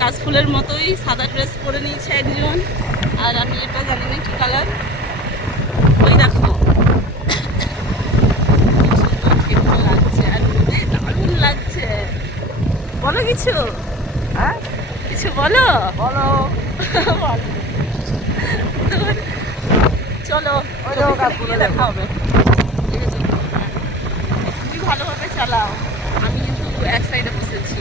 কাশফুলের মতোই সাদা ড্রেস পরে নিয়েছে একজন, আর আমি এটা জানি না কি কালার। ওই দেখো খেতে লাগছে আর দারুণ লাগছে। বলো কিছু, হ্যাঁ কিছু বলো। বলো। চলো ওই দেখো কাশফুল, দেখা হবে। তুমি ভালোভাবে চালাও, আমি কিন্তু এক সাইডে বসেছি।